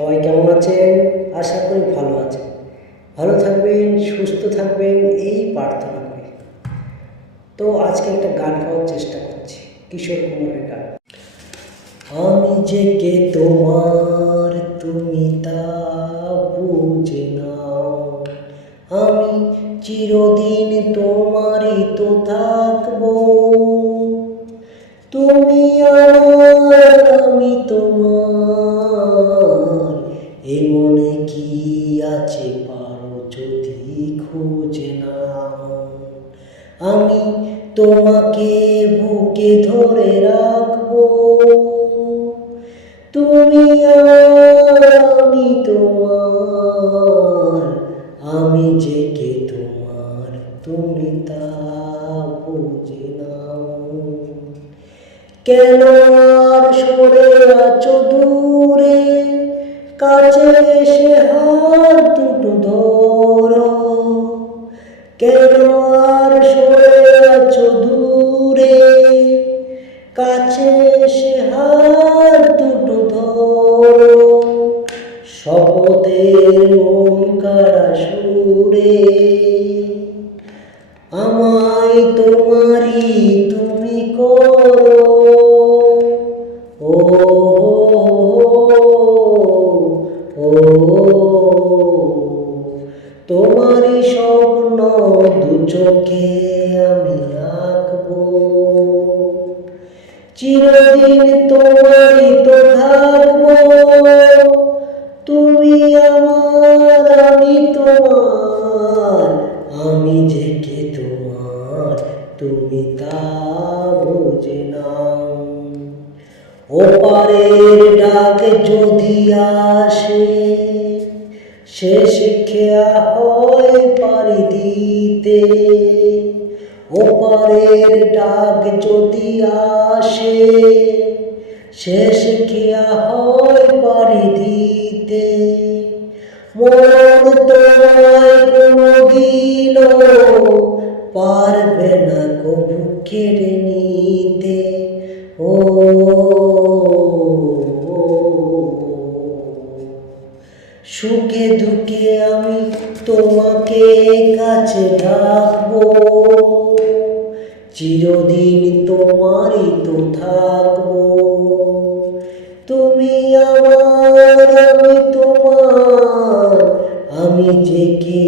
সবাই কেমন আছেন? আশা করি ভালো আছেন। ভালো থাকবেন, সুস্থ থাকবেন, এই প্রার্থনা করি। তো আজকে একটা গান গাওয়ার চেষ্টা করছি, কিশোর কুমারের গান। আমি যে কে তোমার, তুমি তা বুঝে নাও। আমি চিরদিন তোমারই তো থাকবো। তুমি আমার, আমি তোমার, এ মনে কি আছে পারো যদি খুঁজে নাও। আমি তোমাকে বুকে ধরে রাখবো। তুমি আমার, আমি তোমার, আমি যে কে তোমার, তুমি তা বুঝে নাও। কেন আর সরে আছো দূরে, কাছে এসে হাত দুটো ধরো। কেন আর সরে আছো দূরে, কাছে এসে হাত দুটো ধরো। শপথের মন কাড়া সুরে আমায় তোমারই তুমি করো। ও তোমারই স্বপ্ন দু চোখে আমি আঁকবো। চিরদিন তোমারই তো থাকবো। তুমি আমার, আমি তোমার, আমি যে কে তোমার, তুমি তা বুঝে নাও। ওপারের ডাক যদি আসে, শেষ খেয়া হয় পাড়ি দিতে। ওপারের ডাক যদি আসে, শেষ খেয়া হয় পাড়ি দিতে। মরণ তোমায় কোনোদিনও পারবে না কবু কেড়ে নিতে। ও সুখে দুঃখে আমি তোমাকে কাছে রাখবো। চিরদিন তোমারই তো থাকবো। তুমি আমার, আমি তোমার, আমি যে কে